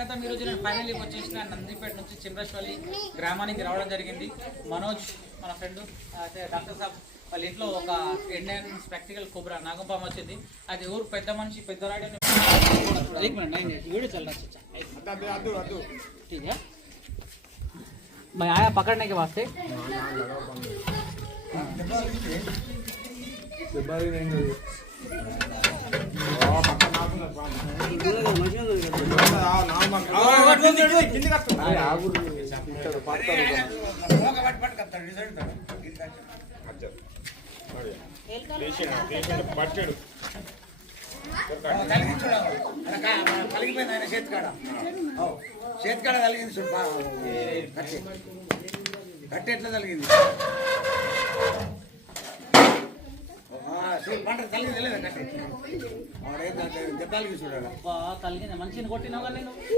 స్వాగతం. ఈరోజు నేను ఫైనల్లీ వచ్చేసిన నందిపేట నుంచి చిమ్రశ్వలి గ్రామానికి రావడం జరిగింది. మనోజ్ మన ఫ్రెండ్ అయితే డాక్టర్ సాబ్ వాళ్ళ ఇంట్లో ఒక ఇండియన్ స్పెక్టికల్ కోబ్రా నాగంపాము వచ్చింది. అది ఊరు పెద్ద మనిషి పెద్దరాడి वीडियो चल रहा है। ठीक है, मैं आया पकड़ने के वास्ते। కలిగిపోయింది ఆయన చేతికాడ కలిగింది చూడు కట్టి ఎట్లా కలిగింది పంట కలిగింది లేదా కట్టి దెబ్బ కలిగి చూడాలి కలిగింది మనిషిని కొట్టినావు కానీ నేను